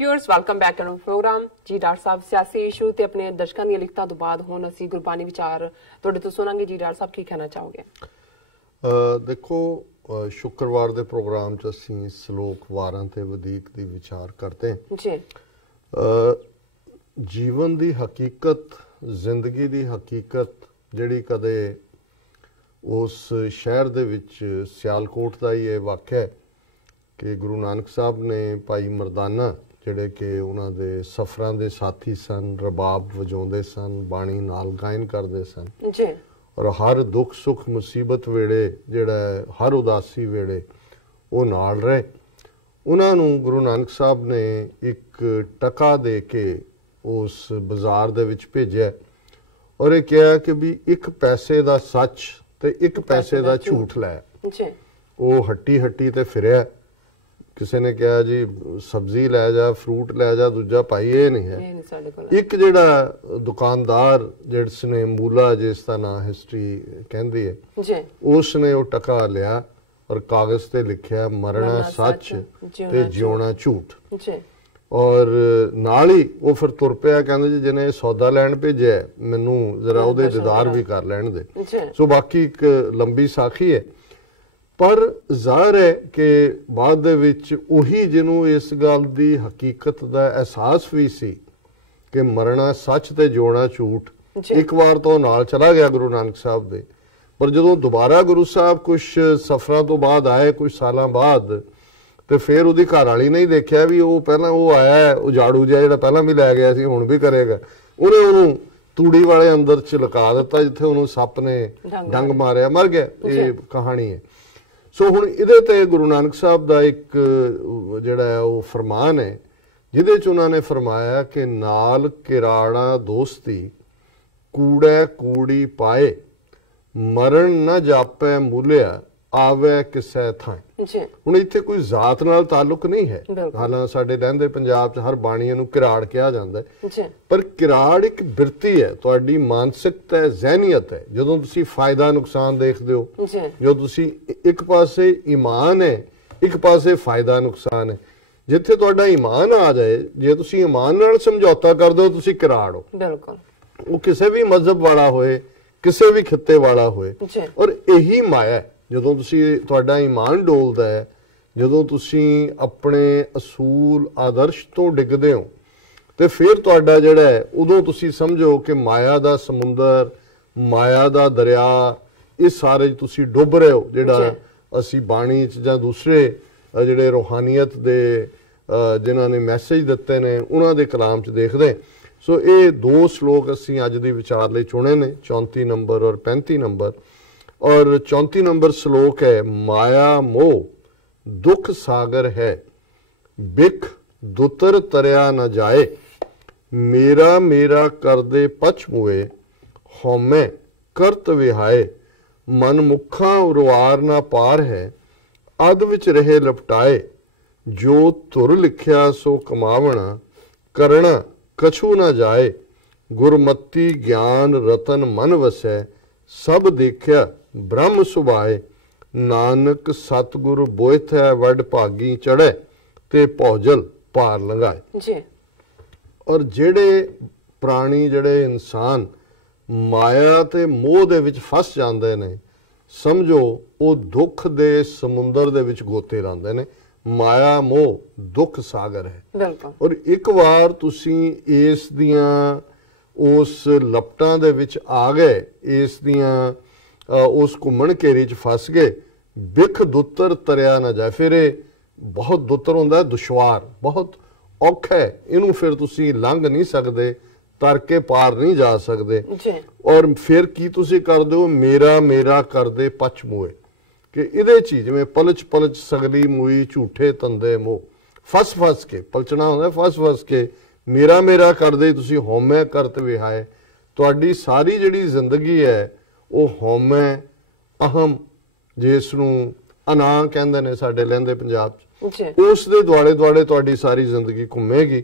Viewers welcome back to programme ਜੀ। Doctor ਸਾਹਿਬ ਸਿਆਸੀ ਇਸ਼ੂ ਤੇ ਆਪਣੇ ਦਰਸ਼ਕਾਂ ਦੀਆਂ ਲਿਖਤਾਂ ਤੋਂ ਬਾਅਦ ਹੁਣ ਅਸੀਂ ਗੁਰਬਾਣੀ ਵਿਚਾਰ ਤੁਹਾਡੇ ਤੋਂ ਸੁਣਾਂਗੇ। ਜੀ ਡਾਕਟਰ ਸਾਹਿਬ ਕੀ ਕਹਿਣਾ ਚਾਹੋਗੇ? ਦੇਖੋ, ਸ਼ੁੱਕਰਵਾਰ ਦੇ ਪ੍ਰੋਗਰਾਮ 'ਚ ਅਸੀਂ ਸ਼ਲੋਕ ਵਾਰਾਂ ਤੇ ਵਧੀਕ ਦੀ ਵਿਚਾਰ ਕਰਦੇ ਜੀ। ਜੀਵਨ ਦੀ ਹਕੀਕਤ, ਜ਼ਿੰਦਗੀ ਦੀ ਹਕੀਕਤ ਜਿਹੜੀ ਕਦੇ ਉਸ ਸ਼ਹਿਰ ਦੇ ਵਿੱਚ ਸਿਆਲਕੋਟ ਦਾ ਹੀ ਇਹ ਵਾਕਿਆ ਹੈ ਕਿ ਗੁਰੂ ਨਾਨਕ ਸਾਹਿਬ ਨੇ ਭਾਈ ਮਰਦਾਨਾ ਜਿਹੜੇ ਕਿ ਉਹਨਾਂ ਦੇ ਸਫ਼ਰਾਂ ਦੇ ਸਾਥੀ ਸਨ, ਰਬਾਬ ਵਜਾਉਂਦੇ ਸਨ, ਬਾਣੀ ਨਾਲ ਗਾਇਨ ਕਰਦੇ ਸਨ ਜੀ, ਔਰ ਹਰ ਦੁੱਖ ਸੁੱਖ ਮੁਸੀਬਤ ਵੇਲੇ ਜਿਹੜਾ ਹਰ ਉਦਾਸੀ ਵੇਲੇ ਉਹ ਨਾਲ ਰਹੇ। ਉਹਨਾਂ ਨੂੰ ਗੁਰੂ ਨਾਨਕ ਸਾਹਿਬ ਨੇ ਇੱਕ ਟਕਾ ਦੇ ਕੇ ਉਸ ਬਾਜ਼ਾਰ ਦੇ ਵਿੱਚ ਭੇਜਿਆ ਔਰ ਇਹ ਕਿਹਾ ਕਿ ਵੀ 1 ਪੈਸੇ ਦਾ ਸੱਚ ਤੇ 1 ਪੈਸੇ ਦਾ ਝੂਠ ਲੈ। ਉਹ ਹੱਟੀ ਹੱਟੀ ਤੇ ਫਿਰਿਆ। ਕਿਸੇ ਨੇ ਕਿਹਾ ਜੀ ਸਬਜ਼ੀ ਲੈ ਜਾ, ਫਰੂਟ ਲੈ ਜਾ, ਦੂਜਾ ਭਾਈ ਇਹ ਨਹੀਂ ਹੈ। ਇੱਕ ਜਿਹੜਾ ਦੁਕਾਨਦਾਰ ਜਿਸ ਨੇ ਮੂਲਾ, ਜਿਸ ਦਾ ਨਾਂ ਹਿਸਟਰੀ ਕਹਿੰਦੀ ਹੈ, ਉਸ ਨੇ ਉਹ ਟਕਾ ਲਿਆ ਔਰ ਕਾਗਜ਼ ਤੇ ਲਿਖਿਆ ਮਰਨਾ ਸੱਚ ਤੇ ਜਿਉਣਾ ਝੂਠ। ਔਰ ਨਾਲ ਹੀ ਉਹ ਫਿਰ ਤੁਰ ਪਿਆ, ਕਹਿੰਦੇ ਜੀ ਜਿਹਨੇ ਸੌਦਾ ਲੈਣ ਭੇਜਿਆ ਮੈਨੂੰ ਜ਼ਰਾ ਉਹਦੇ ਦੀਦਾਰ ਵੀ ਕਰ ਲੈਣ ਦੇ। ਸੋ ਬਾਕੀ ਇੱਕ ਲੰਬੀ ਸਾਖੀ ਹੈ, ਪਰ ਜ਼ਾਹਰ ਹੈ ਕਿ ਬਾਅਦ ਦੇ ਵਿੱਚ ਉਹੀ ਜਿਹਨੂੰ ਇਸ ਗੱਲ ਦੀ ਹਕੀਕਤ ਦਾ ਅਹਿਸਾਸ ਵੀ ਸੀ ਕਿ ਮਰਨਾ ਸੱਚ ਤੇ ਜਿਉਣਾ ਝੂਠ, ਇੱਕ ਵਾਰ ਤਾਂ ਨਾਲ ਚਲਾ ਗਿਆ ਗੁਰੂ ਨਾਨਕ ਸਾਹਿਬ ਦੇ, ਪਰ ਜਦੋਂ ਦੁਬਾਰਾ ਗੁਰੂ ਸਾਹਿਬ ਕੁਝ ਸਫ਼ਰਾਂ ਤੋਂ ਬਾਅਦ ਆਏ, ਕੁਝ ਸਾਲਾਂ ਬਾਅਦ, ਤੇ ਫਿਰ ਉਹਦੀ ਘਰ ਵਾਲੀ ਨੇ ਦੇਖਿਆ ਵੀ ਉਹ ਪਹਿਲਾਂ ਉਹ ਆਇਆ ਉਜਾੜੂ ਜਿਹਾ ਜਿਹੜਾ ਪਹਿਲਾਂ ਵੀ ਲੈ ਗਿਆ ਸੀ ਹੁਣ ਵੀ ਕਰੇਗਾ। ਉਹਨੇ ਉਹਨੂੰ ਤੂੜੀ ਵਾਲੇ ਅੰਦਰ ਚ ਲੁਕਾ ਦਿੱਤਾ ਜਿੱਥੇ ਉਹਨੂੰ ਸੱਪ ਨੇ ਡੰਗ ਮਾਰਿਆ, ਮਰ ਗਿਆ। ਇਹ ਕਹਾਣੀ ਹੈ। ਸੋ ਹੁਣ ਇਹਦੇ ਤੇ ਗੁਰੂ ਨਾਨਕ ਸਾਹਿਬ ਦਾ ਇੱਕ ਜਿਹੜਾ ਉਹ ਫਰਮਾਨ ਹੈ ਜਿਹਦੇ ਚ ਉਹਨਾਂ ਨੇ ਫਰਮਾਇਆ ਕਿ ਨਾਲ ਕਿਰਾੜਾ ਦੋਸਤੀ ਕੂੜਾ ਕੂੜੀ ਪਾਏ, ਮਰਨ ਨਾ ਜਾਪੈ ਮੂਲਿਆ ਆਵੇ ਕਿਸੇ ਥਾਂ। ਹੁਣ ਇੱਥੇ ਕੋਈ ਜ਼ਾਤ ਨਾਲ ਤਾਲੁਕ ਨਹੀਂ ਹੈ। ਹਾਲਾਂ ਸਾਡੇ ਲਹਿੰਦੇ ਪੰਜਾਬ 'ਚ ਹਰ ਬਾਣੀਆਂ ਨੂੰ ਕਿਰਾੜ ਕਿਹਾ ਜਾਂਦਾ ਹੈ, ਪਰ ਕਿਰਾੜ ਇੱਕ ਬਿਰਤੀ ਹੈ, ਤੁਹਾਡੀ ਮਾਨਸਿਕਤਾ ਹੈ, ਜ਼ਹਿਨੀਅਤ ਹੈ। ਜਦੋਂ ਤੁਸੀਂ ਫਾਇਦਾ ਨੁਕਸਾਨ ਦੇਖਦੇ ਹੋ, ਜੋ ਤੁਸੀਂ ਇੱਕ ਪਾਸੇ ਈਮਾਨ ਹੈ, ਇੱਕ ਪਾਸੇ ਫਾਇਦਾ ਨੁਕਸਾਨ ਹੈ, ਜਿੱਥੇ ਤੁਹਾਡਾ ਈਮਾਨ ਆ ਜਾਏ, ਜੇ ਤੁਸੀਂ ਈਮਾਨ ਨਾਲ ਸਮਝੌਤਾ ਕਰਦੇ ਹੋ ਤੁਸੀਂ ਕਿਰਾੜ ਹੋ। ਬਿਲਕੁਲ, ਉਹ ਕਿਸੇ ਵੀ ਮਜ਼ਹਬ ਵਾਲਾ ਹੋਏ, ਕਿਸੇ ਵੀ ਖਿੱਤੇ ਵਾਲਾ ਹੋਏ। ਔਰ ਇਹੀ ਮਾਇਆ ਜਦੋਂ ਤੁਸੀਂ ਤੁਹਾਡਾ ਈਮਾਨ ਡੋਲਦਾ ਹੈ, ਜਦੋਂ ਤੁਸੀਂ ਆਪਣੇ ਅਸੂਲ ਆਦਰਸ਼ ਤੋਂ ਡਿੱਗਦੇ ਹੋ, ਤੇ ਫਿਰ ਤੁਹਾਡਾ ਜਿਹੜਾ ਹੈ ਉਦੋਂ ਤੁਸੀਂ ਸਮਝੋ ਕਿ ਮਾਇਆ ਦਾ ਸਮੁੰਦਰ, ਮਾਇਆ ਦਾ ਦਰਿਆ, ਇਹ ਸਾਰੇ ਤੁਸੀਂ ਡੁੱਬ ਰਹੇ ਹੋ। ਜਿਹੜਾ ਅਸੀਂ ਬਾਣੀ 'ਚ ਜਾਂ ਦੂਸਰੇ ਜਿਹੜੇ ਰੂਹਾਨੀਅਤ ਦੇ ਜਿਨ੍ਹਾਂ ਨੇ ਮੈਸੇਜ ਦਿੱਤੇ ਨੇ ਉਹਨਾਂ ਦੇ ਕਲਾਮ 'ਚ ਦੇਖਦੇ। ਸੋ ਇਹ 2 ਸ਼ਲੋਕ ਅਸੀਂ ਅੱਜ ਦੀ ਵਿਚਾਰ ਲਈ ਚੁਣੇ ਨੇ, 34 ਨੰਬਰ ਔਰ 35 ਨੰਬਰ। और 34 नंबर श्लोक है, माया मोह दुख सागर है, बिख दुतर तरया न जाए, मेरा मेरा कर दे पछ मुए, होमे करत विहाए, मन मुखा उरवार ना पार है, अध विच रहे लपटाए, जो तुर लिखिया सो कमावना, करना कछु न जाए, गुरमति ज्ञान रतन मन वसै, सब देखिया ब्रह्म सुभाए, नानक सतगुरु बोयत है वड भागी चढ़े, ते भौजल पार लंघाए जी। और जेड़े प्राणी जेड़े इंसान माया ते मोह दे विच फस जांदे ने, समझो वो दुख दे समुंदर दे विच गोते लांदे ने। माया मोह दुख सागर है। और एक बार तुसी इस दियां उस लपटां दे विच आ गए, इस दियां उस घुमन घेरी च फस गए, बिख दुतर तरिया ना जाए। फिर बहुत दुतर होंदा, दुश्वार, बहुत औखा है, इनू फिर तुसी लंघ नहीं सकते, तर के पार नहीं जा सकते। और फिर की तुसी कर दो, मेरा मेरा कर दे पछ मुए, कि इहदे च जिवें पलच पलच सगली मूई झूठे तंदे मोह, फस फस के पलचना होंदा, फस फस के मेरा मेरा कर दे तुसी होमै करत विहाए। तुहाडी सारी जिहड़ी जिंदगी है ਉਹ ਹਉਮੈ ਅਹਮ, ਜਿਸ ਨੂੰ ਅਨਾ ਕਹਿੰਦੇ ਨੇ ਸਾਡੇ ਲਹਿੰਦੇ ਪੰਜਾਬ 'ਚ, ਉਸ ਦੇ ਦੁਆਲੇ ਦੁਆਲੇ ਤੁਹਾਡੀ ਸਾਰੀ ਜ਼ਿੰਦਗੀ ਘੁੰਮੇਗੀ।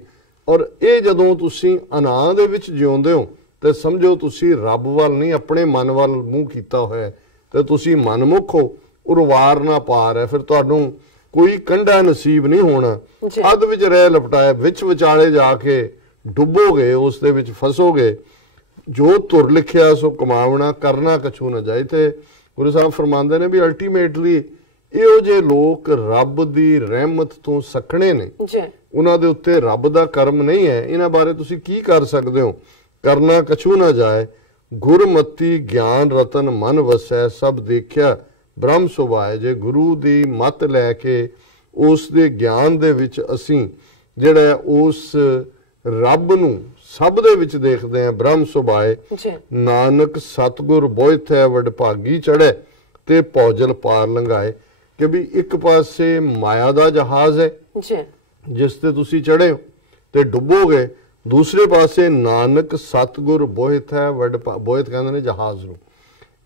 ਔਰ ਇਹ ਜਦੋਂ ਤੁਸੀਂ ਅਨਾ ਦੇ ਵਿੱਚ ਜਿਉਂਦੇ ਹੋ ਤੇ ਸਮਝੋ ਤੁਸੀਂ ਰੱਬ ਵੱਲ ਨਹੀਂ ਆਪਣੇ ਮਨ ਵੱਲ ਮੂੰਹ ਕੀਤਾ ਹੋਇਆ ਤੇ ਤੁਸੀਂ ਮਨਮੁਖ ਹੋ, ਉਰਵਾਰ ਨਾ ਪਾਰ ਹੈ। ਫਿਰ ਤੁਹਾਨੂੰ ਕੋਈ ਕੰਢਾ ਨਸੀਬ ਨਹੀਂ ਹੋਣਾ। ਅੱਧ ਵਿੱਚ ਰਹਿ ਲਪਟਾਇਆ, ਵਿੱਚ ਵਿਚਾਲੇ ਜਾ ਕੇ ਡੁੱਬੋਗੇ, ਉਸ ਦੇ ਵਿੱਚ ਫਸੋਗੇ। ਜੋ ਧੁਰ ਲਿਖਿਆ ਸੋ ਕਮਾਵਣਾ, ਕਰਨਾ ਕਛੂ ਨਾ ਜਾਏ। ਤੇ ਗੁਰੂ ਸਾਹਿਬ ਫਰਮਾਉਂਦੇ ਨੇ ਵੀ ਅਲਟੀਮੇਟਲੀ ਇਹੋ ਜਿਹੇ ਲੋਕ ਰੱਬ ਦੀ ਰਹਿਮਤ ਤੋਂ ਸਖਣੇ ਨੇ, ਉਹਨਾਂ ਦੇ ਉੱਤੇ ਰੱਬ ਦਾ ਕਰਮ ਨਹੀਂ ਹੈ। ਇਹਨਾਂ ਬਾਰੇ ਤੁਸੀਂ ਕੀ ਕਰ ਸਕਦੇ ਹੋ? ਕਰਨਾ ਕਛੂ ਨਾ ਜਾਏ, ਗੁਰਮਤੀ ਗਿਆਨ ਰਤਨ ਮਨ ਵਸੈ, ਸਭ ਦੇਖਿਆ ਬ੍ਰਹਮ ਸੁਭਾਏ। ਜੇ ਗੁਰੂ ਦੀ ਮੱਤ ਲੈ ਕੇ ਉਸ ਦੇ ਗਿਆਨ ਦੇ ਵਿੱਚ ਅਸੀਂ ਜਿਹੜਾ ਉਸ ਰੱਬ ਨੂੰ ਸਭ ਦੇ ਵਿੱਚ ਦੇਖਦੇ ਆ, ਬ੍ਰਹਮ ਸੁਭਾਏ। ਨਾਨਕ ਸਤਗੁਰ ਬੋਇਥ ਹੈ, ਵਡਭਾਗੀ ਚੜ੍ਹੇ ਤੇ ਭੌਜਲ ਪਾਰ ਲੰਘਾਏ। ਕਿ ਵੀ ਇੱਕ ਪਾਸੇ ਮਾਇਆ ਦਾ ਜਹਾਜ਼ ਹੈ ਜਿਸ ਤੇ ਤੁਸੀਂ ਚੜ੍ਹੇ ਹੋ ਤੇ ਡੁੱਬੋਗੇ, ਦੂਸਰੇ ਪਾਸੇ ਨਾਨਕ ਸਤਗੁਰ ਬੋਇਥ ਹੈ, ਬੋਇਥ ਕਹਿੰਦੇ ਨੇ ਜਹਾਜ਼ ਨੂੰ,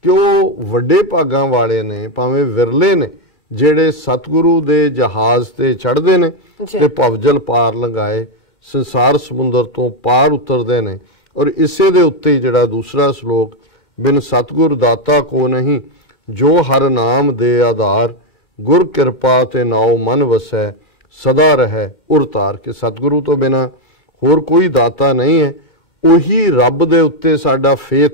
ਕਿ ਉਹ ਵੱਡੇ ਭਾਗਾਂ ਵਾਲੇ ਨੇ, ਭਾਵੇਂ ਵਿਰਲੇ ਨੇ, ਜਿਹੜੇ ਸਤਿਗੁਰੂ ਦੇ ਜਹਾਜ਼ ਤੇ ਚੜ੍ਹਦੇ ਨੇ ਤੇ ਭਵਜਲ ਪਾਰ ਲੰਘਾਏ, ਸੰਸਾਰ ਸਮੁੰਦਰ ਤੋਂ ਪਾਰ ਉਤਰਦੇ ਨੇ। ਔਰ ਇਸੇ ਦੇ ਉੱਤੇ ਜਿਹੜਾ ਦੂਸਰਾ ਸ਼ਲੋਕ, ਬਿਨ ਸਤਿਗੁਰ ਦਾਤਾ ਕੋ ਨਹੀਂ, ਜੋ ਹਰ ਨਾਮ ਦੇ ਆਧਾਰ, ਗੁਰ ਕਿਰਪਾ ਤੇ ਨਾਉ ਮਨ ਵਸੈ, ਸਦਾ ਰਹਿ ਉਰਤਾਰ। ਕਿ ਸਤਿਗੁਰੂ ਤੋਂ ਬਿਨਾ ਹੋਰ ਕੋਈ ਦਾਤਾ ਨਹੀਂ ਹੈ, ਉਹੀ ਰੱਬ ਦੇ ਉੱਤੇ ਸਾਡਾ ਫੇਥ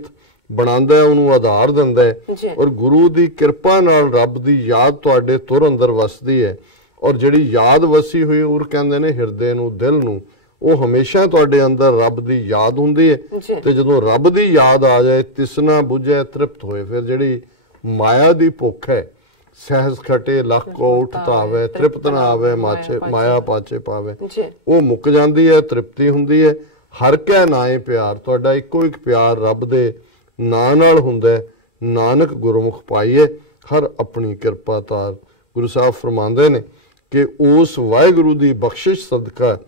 ਬਣਾਉਂਦਾ ਹੈ, ਉਹਨੂੰ ਆਧਾਰ ਦਿੰਦਾ ਹੈ। ਔਰ ਗੁਰੂ ਦੀ ਕਿਰਪਾ ਨਾਲ ਰੱਬ ਦੀ ਯਾਦ ਤੁਹਾਡੇ ਤੁਰ ਅੰਦਰ ਵਸਦੀ ਹੈ। ਔਰ ਜਿਹੜੀ ਯਾਦ ਵਸੀ ਹੋਈ, ਉਹ ਕਹਿੰਦੇ ਨੇ ਹਿਰਦੇ ਨੂੰ, ਦਿਲ ਨੂੰ, ਉਹ ਹਮੇਸ਼ਾ ਤੁਹਾਡੇ ਅੰਦਰ ਰੱਬ ਦੀ ਯਾਦ ਹੁੰਦੀ ਹੈ। ਤੇ ਜਦੋਂ ਰੱਬ ਦੀ ਯਾਦ ਆ ਜਾਏ, ਤਿਸਨਾ ਬੁਝੇ ਤ੍ਰਿਪਤ ਹੋਏ, ਫਿਰ ਜਿਹੜੀ ਮਾਇਆ ਦੀ ਭੁੱਖ ਹੈ, ਸਹਿਜ ਖਟੇ ਲੱਖ ਕੋ ਉਠ ਧਾਵੇ, ਤ੍ਰਿਪਤ ਨਾ ਆਵੇ ਮਾਇਆ ਪਾਛੇ ਪਾਵੇ, ਉਹ ਮੁੱਕ ਜਾਂਦੀ ਹੈ, ਤ੍ਰਿਪਤੀ ਹੁੰਦੀ ਹੈ। ਹਰ ਕੈ ਨਾਏ ਪਿਆਰ, ਤੁਹਾਡਾ ਇੱਕੋ ਇੱਕ ਪਿਆਰ ਰੱਬ ਦੇ ਨਾਂ ਨਾਲ ਹੁੰਦਾ। ਨਾਨਕ ਗੁਰਮੁਖ ਪਾਈਏ, ਹਰ ਆਪਣੀ ਕਿਰਪਾ ਤਾਰ। ਗੁਰੂ ਸਾਹਿਬ ਫਰਮਾਉਂਦੇ ਨੇ ਕਿ ਉਸ ਵਾਹਿਗੁਰੂ ਦੀ ਬਖਸ਼ਿਸ਼ ਸਦਕਾ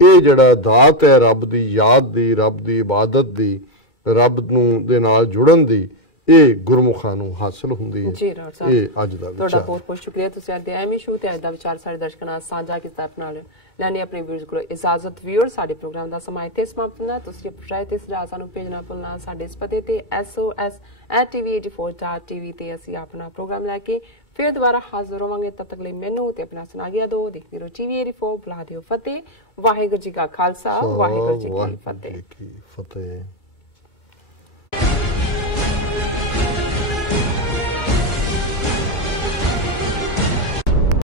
ਇਹ ਜਿਹੜਾ ਦਾਤ ਹੈ ਰੱਬ ਦੀ ਯਾਦ ਦੀ, ਰੱਬ ਦੀ ਇਬਾਦਤ ਦੀ, ਰੱਬ ਨੂੰ ਦੇ ਨਾਲ ਜੁੜਨ ਦੀ, ਇਹ ਗੁਰਮੁਖਾਂ ਨੂੰ ਹਾਸਲ ਹੁੰਦੀ ਹੈ। ਜੀ ਰਾਜ ਸਾਹਿਬ, ਇਹ ਅੱਜ ਦਾ ਵਿਚਾਰ। ਤੁਹਾਡਾ ਬਹੁਤ ਬਹੁਤ ਸ਼ੁਕਰੀਆ, ਤੁਸੀਂ ਅੱਜ ਦੇ ਐਮੀ ਸ਼ੋ ਤੇ ਅੱਜ ਦਾ ਵਿਚਾਰ ਸਾਡੇ ਦਰਸ਼ਕਾਂ ਨਾਲ ਸਾਂਝਾ ਕੀਤਾ। ਆਪਣਾ ਲੈਣੇ ਆਪਣੇ ਵੀਰਸ ਕੋਲ ਇਜਾਜ਼ਤ। ਵੀਰ, ਸਾਡੇ ਪ੍ਰੋਗਰਾਮ ਦਾ ਸਮਾਂ ਇੱਥੇ ਸਮਾਪਤ ਹੁੰਦਾ। ਤੁਸੀਂ ਆਪਣੇ ਤੇ ਸੁਝਾਅ ਸਾਨੂੰ ਭੇਜਣਾ ਭੁੱਲਣਾ। ਸਾਡੇ ਇਸ ਪਤੇ ਤੇ sos@tv84.tv ਤੇ ਅਸੀਂ ਆਪਣਾ ਪ੍ਰੋਗਰਾਮ ਲੈ ਕੇ ਫਿਰ ਦੁਬਾਰਾ ਹਾਜ਼ਰ ਹੋਵਾਂਗੇ। ਤਦ ਤੱਕ ਲਈ ਮੈਨੂੰ ਤੇ ਆਪਣਾ ਸੁਣਾਗਿਆ ਦਿਓ। ਦੇਖਦੇ ਰਹੋ TV84। ਬੁਲਾ ਦਿਓ ਫਤਿਹ। ਵਾਹਿਗੁਰੂ ਜੀ ਕਾ ਖਾਲਸਾ, ਵਾਹਿਗੁਰੂ ਜੀ ਕੀ ਫਤਿਹ।